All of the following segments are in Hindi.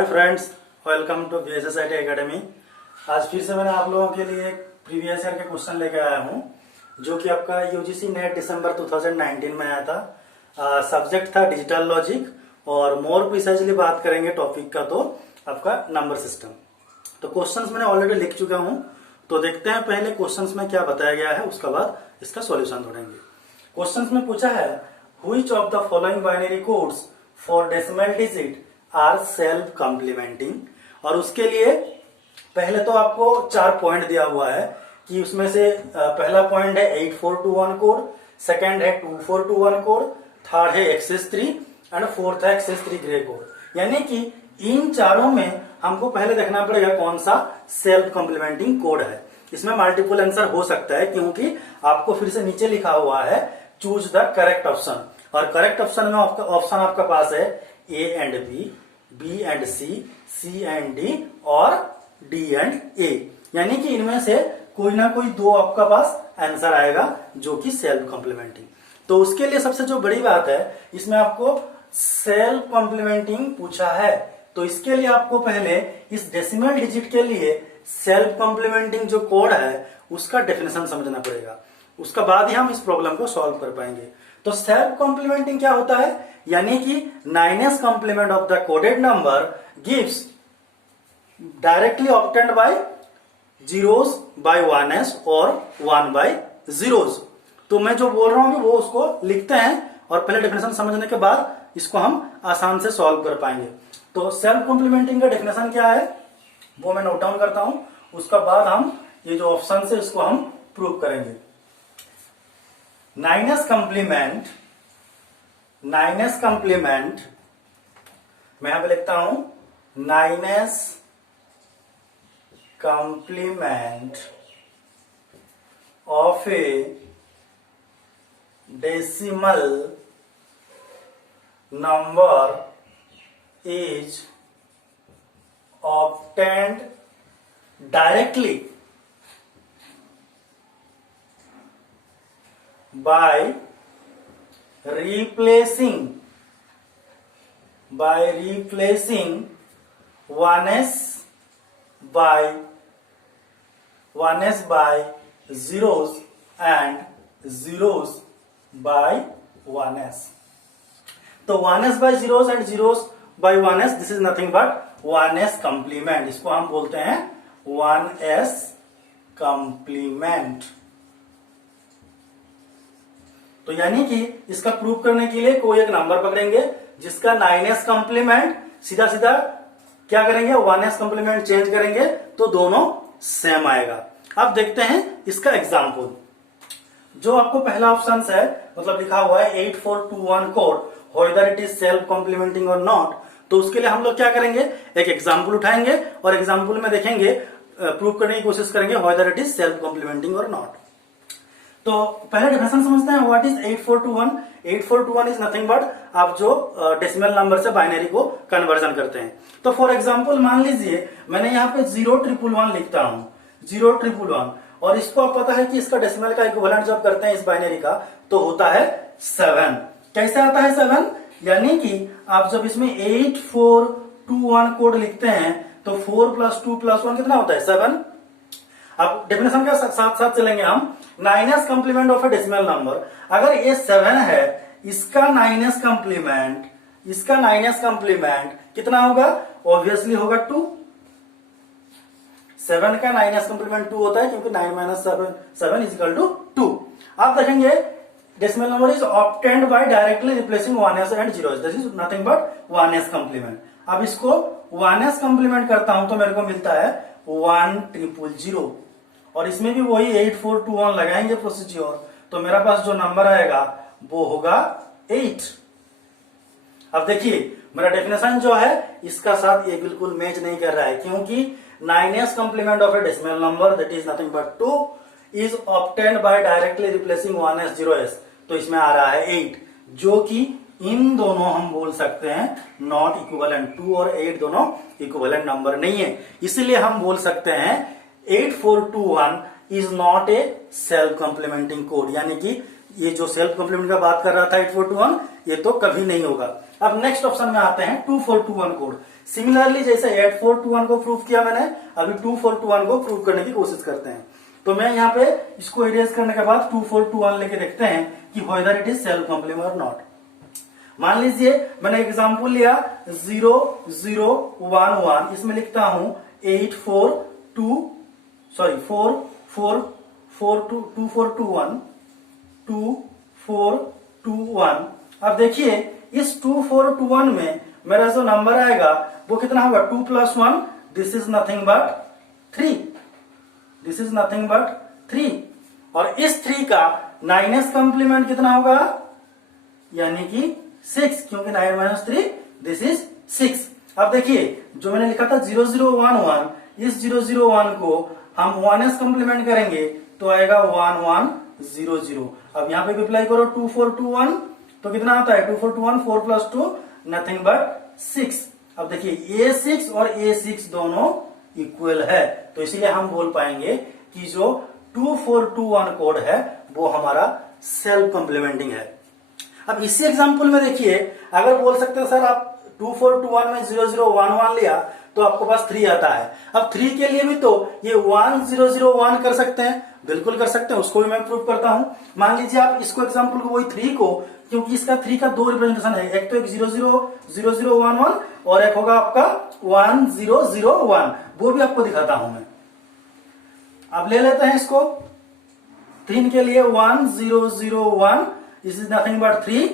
Hi friends, welcome to VSSIT academy. आज फिर से मैंने आप लोगों के लिए एक प्रीवियस ईयर के क्वेश्चन लेकर आया हूं, जो कि आपका यूजीसी नेट दिसंबर 2019 में आया था। सब्जेक्ट था डिजिटल लॉजिक और मोर प्रिसाइजली बात करेंगे टॉपिक का तो आपका नंबर सिस्टम। तो क्वेश्चंस मैंने ऑलरेडी लिख चुका हूं, तो देखते हैं पहले क्वेश्चंस में क्या बताया गया है, उसके बाद इसका सॉल्यूशन ढूंढेंगे। क्वेश्चंस में पूछा है which of the following binary codes for decimal digit are self complementing. और उसके लिए पहले तो आपको 4 पॉइंट दिया हुआ है कि उसमें से पहला पॉइंट है 8421 कोड, सेकंड है 2421 कोड, थर्ड है XS3 एंड फोर्थ है XS3 ग्रे कोड। यानी कि इन चारों में हमको पहले देखना पड़ेगा कौन सा सेल्फ कॉम्प्लीमेंटिंग कोड है। इसमें मल्टीपल आंसर हो सकता है क्योंकि आपको फिर से नीचे लिखा हुआ है चूज द करेक्ट ऑप्शन, और करेक्ट ऑप्शन में ऑप्शन आपका पास है A and B and C and D और D एंड A। यानी कि इनमें से कोई ना कोई दो आपका पास आंसर आएगा जो कि सेल्फ कॉम्प्लीमेंटिंग। तो उसके लिए सबसे जो बड़ी बात है, इसमें आपको सेल्फ कॉम्प्लीमेंटिंग पूछा है, तो इसके लिए आपको पहले इस डेसिमल डिजिट के लिए सेल्फ कॉम्प्लीमेंटिंग जो कोड है उसका डेफिनेशन समझना पड़ेगा। उसका बाद ही हम इस प्रॉब्लम को सॉल्व कर पाएंगे। तो सेल्फ कॉम्प्लीमेंटिंग क्या होता है, यानी कि 9s complement of the coded number gives directly obtained by zeros by 1s और 1 बाय जीरोस। तो मैं जो बोल रहा हूं वो उसको लिखते हैं और पहले डेफिनेशन समझने के बाद इसको हम आसान से सॉल्व कर पाएंगे। तो सेल्फ कॉम्प्लीमेंटिंग का डेफिनेशन क्या है वो मैं नोट डाउन करता हूं, उसका बाद हम ये जो ऑप्शन है इसको हम प्रूव करेंगे। 9s कॉम्प्लीमेंट मैं यहां पे लिखता हूं 9s complement of a decimal number is obtained directly by replacing 1s by zeros and zeros by 1s। तो 1s by zeros and zeros by 1s, this is nothing but 1s complement. इसको हम बोलते हैं 1s कॉम्प्लीमेंट। तो यानी कि इसका प्रूव करने के लिए कोई एक नंबर पकड़ेंगे जिसका 9s कॉम्प्लीमेंट सीधा सीधा क्या करेंगे 1s कॉम्प्लीमेंट चेंज करेंगे तो दोनों सेम आएगा। अब देखते हैं इसका एग्जाम्पल। जो आपको पहला ऑप्शन है मतलब लिखा हुआ है 8421 code whether it is self complementing or not, तो उसके लिए हम लोग क्या करेंगे एक एग्जाम्पल उठाएंगे और एग्जाम्पल में देखेंगे प्रूव करने की कोशिश करेंगे whether it is self complementing or not। तो पहले डेफिनेशन समझते हैं what is 8421। 8421 is nothing but आप जो डेसिमल नंबर से बाइनरी को कन्वर्जन करते हैं। तो फॉर एग्जाम्पल मान लीजिए मैंने यहाँ पे 0111 लिखता हूं 0111, और इसको आप पता है कि इसका डेसिमल का इक्विवेलेंट जब करते हैं इस बाइनरी का तो होता है 7। कैसे आता है 7, यानी कि आप जब इसमें 8421 कोड लिखते हैं तो 4 + 2 + 1 कितना होता है 7। अब डेफिनेशन के साथ साथ चलेंगे हम। 9s complement of a decimal number, अगर ये 7 है इसका 9s कॉम्प्लीमेंट कितना होगा, ऑब्वियसली होगा 2। 7 का 9s कॉम्प्लीमेंट 2 होता है क्योंकि 9 - 7 = 2। आप देखेंगे decimal number is obtained by directly replacing 1s and zeros, this is nothing but 1s complement. अब इसको 1s कॉम्प्लीमेंट करता हूं तो मेरे को मिलता है 1000, और इसमें भी वही 8421 लगाएंगे प्रोसीजर, तो मेरा पास जो नंबर आएगा वो होगा 8। अब देखिए मेरा डेफिनेशन जो है इसका साथ ये बिल्कुल मैच नहीं कर रहा है क्योंकि 9s complement of a decimal number that is nothing but 2 is obtained by directly replacing 1s 0s, तो इसमें आ रहा है 8, जो कि इन दोनों हम बोल सकते हैं नॉट इक्विवेलेंट। 2 और 8 दोनों इक्विवेलेंट नंबर नहीं है, इसलिए हम बोल सकते हैं 8421 is not a self complementing code, यानी कि ये जो सेल्फ कॉम्प्लीमेंट का बात कर रहा था 8421, ये तो कभी नहीं होगा। अब नेक्स्ट ऑप्शन में आते हैं 2421 कोड। सिमिलरली जैसे 8421 को प्रूव किया मैंने, अभी 2421 को प्रूव करने की कोशिश करते हैं। तो मैं यहाँ पे इसको इरेज करने के बाद 2421 लेके देखते हैं कि whether it is self complement और नॉट। मान लीजिए मैंने एग्जांपल लिया 0011, इसमें लिखता हूं 2421। अब देखिए इस 2421 में मेरा जो नंबर आएगा वो कितना होगा, 2 + 1, this is nothing but 3, this is nothing but 3। और इस 3 का 9s कॉम्प्लीमेंट कितना होगा, यानी कि 6, क्योंकि 9 - 3 दिस इज 6। अब देखिए जो मैंने लिखा था 0011, इस 001 को हम 1s कॉम्प्लीमेंट करेंगे तो आएगा 1100। अब यहाँ पे भी अप्लाई करो 2421, तो कितना आता है 2421, 4 + 2 नथिंग बट 6। अब देखिए A6 और A6 दोनों इक्वल है, तो इसीलिए हम बोल पाएंगे कि जो 2421 कोड है वो हमारा सेल्फ कॉम्प्लीमेंटिंग है। अब इसी एग्जांपल में देखिए, अगर बोल सकते हैं सर आप 2421 में 0011 लिया तो आपको पास 3 आता है। अब 3 के लिए भी तो ये 1001 कर सकते हैं, बिल्कुल कर सकते हैं, उसको भी मैं प्रूव करता हूं। मान लीजिए आप इसको एग्जांपल को वही 3 को, क्योंकि इसका 3 का 2 रिप्रेजेंटेशन है, एक तो एक 0011 और एक होगा आपका 1001, वो भी आपको दिखाता हूं मैं। अब ले लेते हैं इसको 3 के लिए 1001, दिस इज नथिंग बट 3,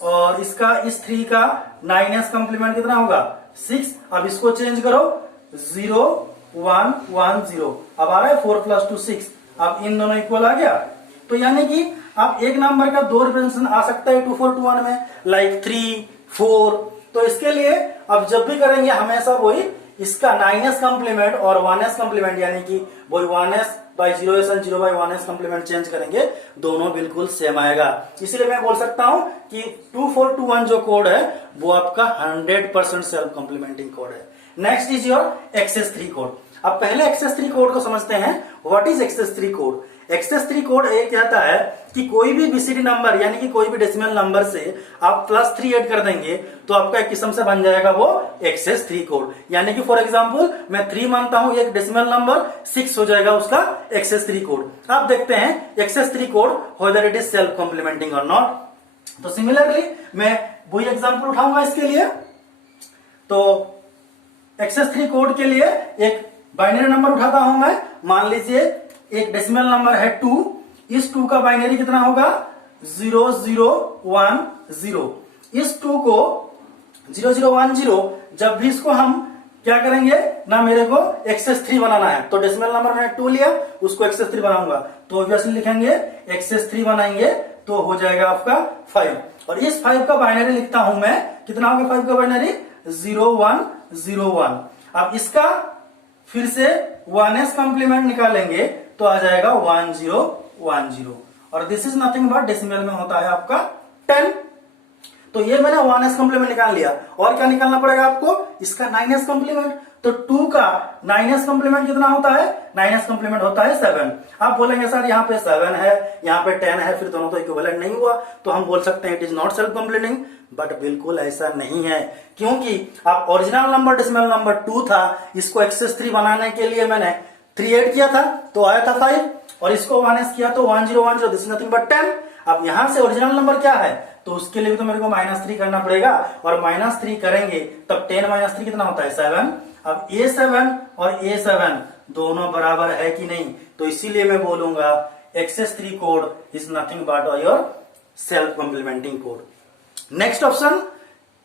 और इसका इस 3 का 9s कॉम्प्लीमेंट कितना होगा 6। अब इसको चेंज करो 0110, अब आ रहा है 4 + 2 6। अब इन दोनों इक्वल आ गया, तो यानी कि आप एक नंबर का 2 रिप्रेजेंटेशन आ सकता है 2421 में, लाइक 3, 4। तो इसके लिए अब जब भी करेंगे हमेशा वही इसका 9s कॉम्प्लीमेंट और 1s कॉम्प्लीमेंट, यानी कि वही 1s by 0s and 0 by 1s complement change करेंगे, दोनों बिल्कुल सेम आएगा। इसलिए मैं बोल सकता हूं कि 2421 जो कोड है वो आपका 100% सेल्फ कॉम्प्लीमेंटिंग कोड है। Next is your excess 3 code. अब पहले एक्सेस 3 कोड को समझते हैं। What is excess 3 code? Excess 3 code ये कहता है कि कोई भी बीसीडी नंबर यानी कि कोई भी डेसिमल नंबर से आप +3 ऐड कर देंगे तो आपका एक किस्म से बन जाएगा वो एक्सेस 3 कोड। यानी कि फॉर एग्जांपल मैं 3 मानता हूं एक डेसिमल नंबर, 6 हो जाएगा उसका एक्सेस 3 कोड। अब देखते हैं excess 3 code whether it is self complementing और नॉट। तो सिमिलरली मैं वही एग्जांपल उठाऊंगा इसके लिए। तो एक्सेस 3 कोड के लिए एक बाइनरी नंबर उठाता हूं मैं। मान लीजिए एक डेसिमल नंबर है 2, इस 2 का बाइनरी कितना होगा 0010। इस 2 को 0010, जब भी इसको हम क्या करेंगे ना, मेरे को एक्सेस 3 बनाना है, तो डेसिमल नंबर मैंने 2 लिया, उसको एक्सेस 3 बनाऊंगा, तो ऑब्वियसली लिखेंगे एक्सेस 3 बनाएंगे तो हो जाएगा आपका 5। और इस 5 का बाइनरी लिखता हूं मैं, कितना होगा 5 का बाइनरी 0101। अब इसका फिर से 1s कॉम्प्लीमेंट निकालेंगे तो आ जाएगा 1010, और this is nothing but decimal में होता है आपका 10। तो ये मैंने 1s कॉम्प्लीमेंट निकाल लिया, और क्या निकालना पड़ेगा आपको, इसका 9s कॉम्प्लीमेंट। तो 2 का 9s कॉम्प्लीमेंट कितना होता है, 9s कॉम्प्लीमेंट होता है 7। आप बोलेंगे सर यहाँ पे 7 है यहाँ पे 10 है, फिर दोनों तो इक्विवेलेंट नहीं हुआ, तो हम बोल सकते हैं it is not self complementing. But बिल्कुल ऐसा नहीं है, क्योंकि आप ओरिजिनल नंबर डेसिमल नंबर 2 था, इसको एक्सेस 3 बनाने के लिए मैंने 3 ऐड किया था तो आया था 5, और इसको 1s किया तो 1010, दिस इज नथिंग बट 10। अब यहां से ओरिजिनल नंबर क्या है, तो उसके लिए भी तो मेरे को -3 करना पड़ेगा, और -3 करेंगे तब 10 - 3 कितना होता है 7। अब A7 और A7 दोनों बराबर है कि नहीं, तो इसीलिए मैं बोलूंगा excess 3 code is nothing but your self complementing code. Next option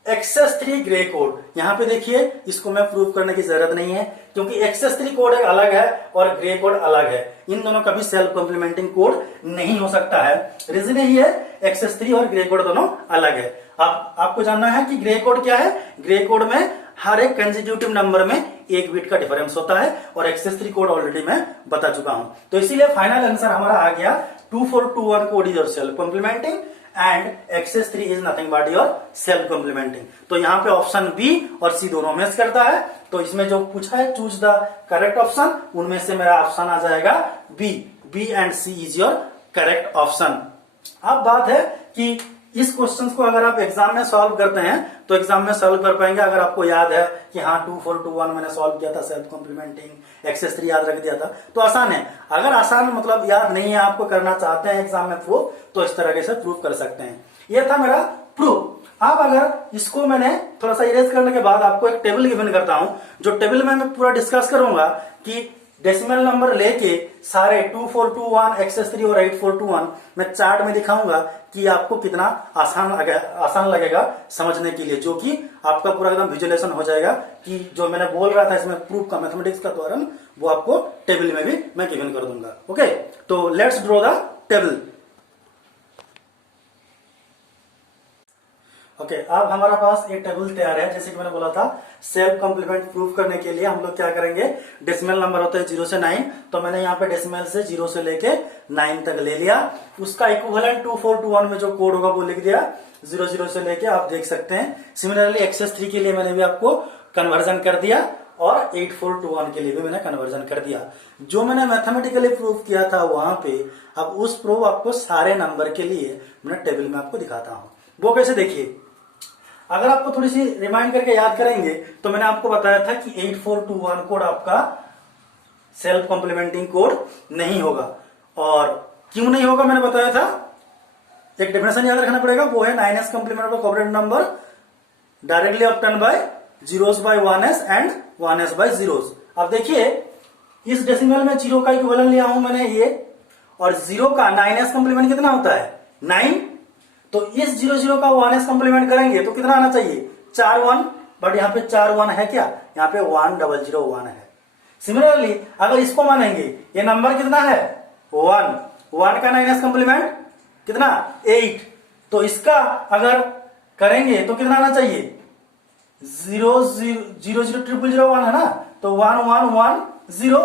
excess 3 gray code. यहां पे देखिए इसको मैं प्रूव करने की जरूरत नहीं है, क्योंकि एक्सेस 3 कोड एक अलग है और ग्रे कोड अलग है, इन दोनों का भी सेल्फ कॉम्प्लीमेंटिंग कोड नहीं हो सकता है। रीजन यही है एक्सेस 3 और ग्रे कोड दोनों अलग है। अब आपको जानना है कि ग्रे कोड क्या है। ग्रे कोड में हर एक कंसेक्यूटिव नंबर में 1 बिट का डिफरेंस होता है, और एक्सेस 3 कोड ऑलरेडी मैं बता चुका हूं। तो इसीलिए फाइनल आंसर हमारा आ गया 2421 code is your self complementing and excess 3 is nothing but your self complementing. तो यहां पे ऑप्शन बी और सी दोनों मैच करता है, तो इसमें जो पूछा है चूज द करेक्ट ऑप्शन, उनमें से मेरा ऑप्शन आ जाएगा B. B and C is your correct option. अब बात है कि इस क्वेश्चन को अगर आप एग्जाम में सॉल्व करते हैं तो एग्जाम में सॉल्व कर पाएंगे। अगर आपको याद है कि हाँ 2 4 2 1 मैंने सॉल्व किया था, सेल्फ कॉम्प्लीमेंटिंग एक्सेस 3 याद रख दिया था, तो आसान है। अगर आसान मतलब याद नहीं है, आपको करना चाहते हैं एग्जाम में प्रूफ, तो इस तरह से प्रूफ कर सकते हैं। ये था मेरा प्रूफ। अब अगर इसको मैंने थोड़ा सा इरेज करने के बाद आपको एक टेबल गिवन करता हूं, जो टेबल में मैं पूरा डिस्कस करूंगा कि डेसिमल नंबर लेके सारे 2421 एक्सेस 3 और 8421 मैं चार्ट में दिखाऊंगा कि आपको कितना आसान लगेगा समझने के लिए, जो कि आपका पूरा एकदम विजुअलाइजेशन हो जाएगा कि जो मैंने बोल रहा था इसमें प्रूफ का मैथमेटिक्स का थ्योरम, वो आपको टेबल में भी मैं गिवन कर दूंगा। ओके, तो let's draw the table. Okay, अब हमारा पास एक टेबल तैयार है। जैसे कि मैंने बोला था, सेल्फ कॉम्प्लीमेंट प्रूफ करने के लिए हम लोग क्या करेंगे, डेसिमल नंबर होता है 0 से 9, तो मैंने यहाँ पे डेसिमल से 0 से लेके 9 तक ले लिया। उसका इक्विवेलेंट 2421 में जो कोड होगा वो लिख दिया, 00 से लेके आप देख सकते हैं। सिमिलरली एक्सेस 3 के लिए मैंने भी आपको कन्वर्जन कर दिया और 8421 के लिए भी मैंने कन्वर्जन कर दिया। जो मैंने मैथमेटिकली प्रूफ किया था वहां पे, अब उस प्रूफ आपको सारे नंबर के लिए मैं टेबल में आपको दिखाता हूं। वो कैसे, देखिए, अगर आपको थोड़ी सी रिमाइंड करके याद करेंगे तो मैंने आपको बताया था कि 8421 कोड आपका सेल्फ कॉम्प्लीमेंटिंग कोड नहीं होगा। और क्यों नहीं होगा मैंने बताया था, एक डेफिनेशन याद रखना पड़ेगा, वो है 9s complement of coordinate number directly obtained by zeros by 1s and 1s by zeros. अब देखिए, इस डेसिमल में 0 का इक्विवेलेंट लिया हूं मैंने ये, और 0 का 9s कॉम्प्लीमेंट कितना होता है, 9। तो इस 00 का 1s कॉम्प्लीमेंट करेंगे तो कितना आना चाहिए, 4 1, बट यहाँ पे 4 1 है क्या, यहाँ पे 1001 है। सिमिलरली अगर इसको मानेंगे, ये नंबर कितना है 1 का 9s कॉम्प्लीमेंट कितना 8, तो इसका अगर करेंगे तो कितना आना चाहिए 0 0 0 0 0 है ना, तो 1 1 1 0,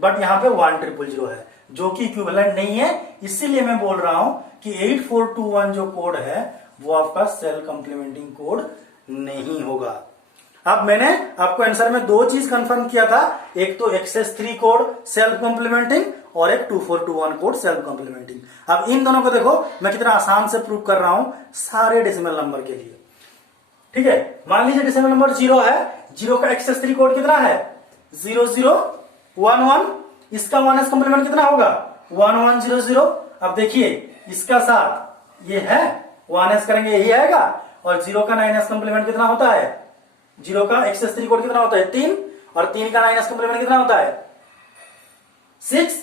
बट यहाँ पे 1 0 0 है, जो कि इक्विवेलेंट नहीं है। इसीलिए मैं बोल रहा हूं कि 8421 जो कोड है वो आपका सेल्फ कॉम्प्लीमेंटिंग कोड नहीं होगा। अब मैंने आपको आंसर में 2 चीज कंफर्म किया था, एक तो एक्सेस 3 कोड सेल्फ कॉम्प्लीमेंटिंग और एक 2421 कोड सेल्फ कॉम्प्लीमेंटिंग। अब इन दोनों को देखो मैं कितना आसान से प्रूव कर रहा हूं सारे डेसिमल नंबर के लिए। ठीक है, मान लीजिए डेसिमल नंबर 0 है, 0 का एक्सेस 3 कोड कितना है 0 0 1 1, इसका 1s कॉम्प्लीमेंट कितना होगा 1 1 0 0। अब देखिए इसका साथ ये है, 1s करेंगे यही आएगा, और 0 का 9s कॉम्प्लीमेंट कितना होता है, 0 का एक्सेस 3 कोड कितना होता है 3, और 3 का 9s कॉम्प्लीमेंट कितना होता है 6,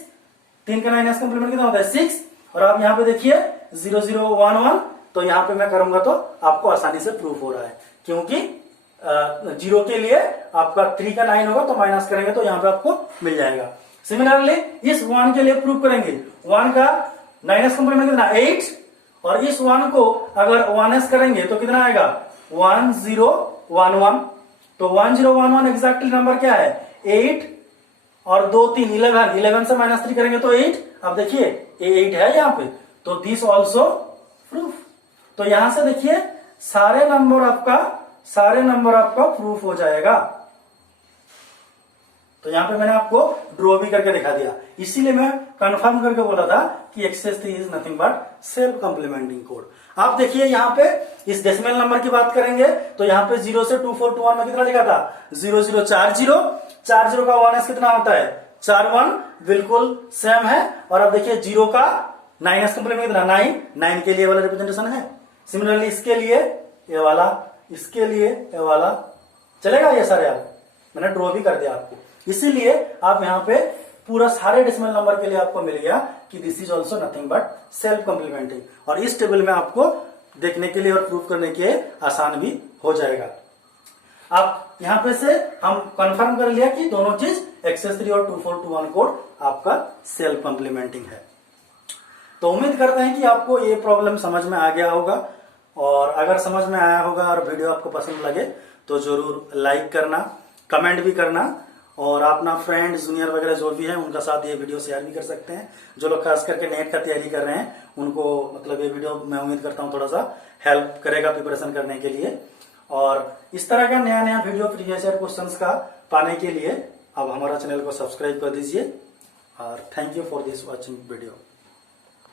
3 का 9s कॉम्प्लीमेंट कितना होता है 6। और आप यहाँ पे देखिए 0 0 1 1, तो यहाँ पे मैं करूंगा तो आपको आसानी से प्रूफ हो रहा है, क्योंकि 0 के लिए आपका 3 का 9 होगा तो माइनस करेंगे तो यहाँ पे आपको मिल जाएगा। सिमिलरली इस 1 के लिए प्रूफ करेंगे, 1 का 9s कॉम्प्लीमेंट कितना 8, और इस 1 को अगर 1s करेंगे तो कितना आएगा 1 0 1 1, तो 1 0 1 1 एग्जैक्टली नंबर क्या है 8, और 2 3 11, 11 से -3 करेंगे तो 8। अब देखिए ये 8 है यहाँ पे, तो दिस ऑल्सो प्रूफ। तो यहां से देखिए सारे नंबर आपका प्रूफ हो जाएगा। तो यहां पे मैंने आपको ड्रॉ भी करके दिखा दिया, इसीलिए मैं कंफर्म करके बोला था कि excess 3 is nothing but self complementing code. आप देखिए यहाँ पे इस डेसिमल नंबर की बात करेंगे तो यहाँ पे 0 से 2421 में कितना लिखा था 0 0 4 0, 4 0 का 1s कितना होता है 4 1, बिल्कुल सेम है। और अब देखिए 0 का 9s कॉम्प्लीमेंट कितना 9, 9 के लिए वाला रिप्रेजेंटेशन है। सिमिलरली इसके लिए ये वाला, इसके लिए ये वाला, चलेगा ये सारे, आप मैंने ड्रॉ भी कर दिया आपको। इसीलिए आप यहाँ पे पूरा सारे डेसिमल नंबर के लिए आपको मिल गया कि this is also nothing but self complementing, और इस टेबल में आपको देखने के लिए और प्रूफ करने के आसान भी हो जाएगा। अब यहाँ पे से हम कंफर्म कर लिया कि दोनों चीज एक्सेस 3 और 2421 कोड आपका सेल्फ कॉम्प्लीमेंटिंग है। तो उम्मीद करते हैं कि आपको ये प्रॉब्लम समझ में आ गया होगा, और अगर समझ में आया होगा और वीडियो आपको पसंद लगे तो जरूर लाइक करना, कमेंट भी करना, और अपना फ्रेंड जूनियर वगैरह जो भी है उनका साथ ये वीडियो शेयर भी कर सकते हैं। जो लोग खास करके नेट का तैयारी कर रहे हैं उनको मतलब ये वीडियो मैं उम्मीद करता हूँ थोड़ा सा हेल्प करेगा प्रिपरेशन करने के लिए। और इस तरह का नया नया वीडियो प्रीवियस ईयर क्वेश्चंस का पाने के लिए अब हमारा चैनल को सब्सक्राइब कर दीजिए, और thank you for this watching video.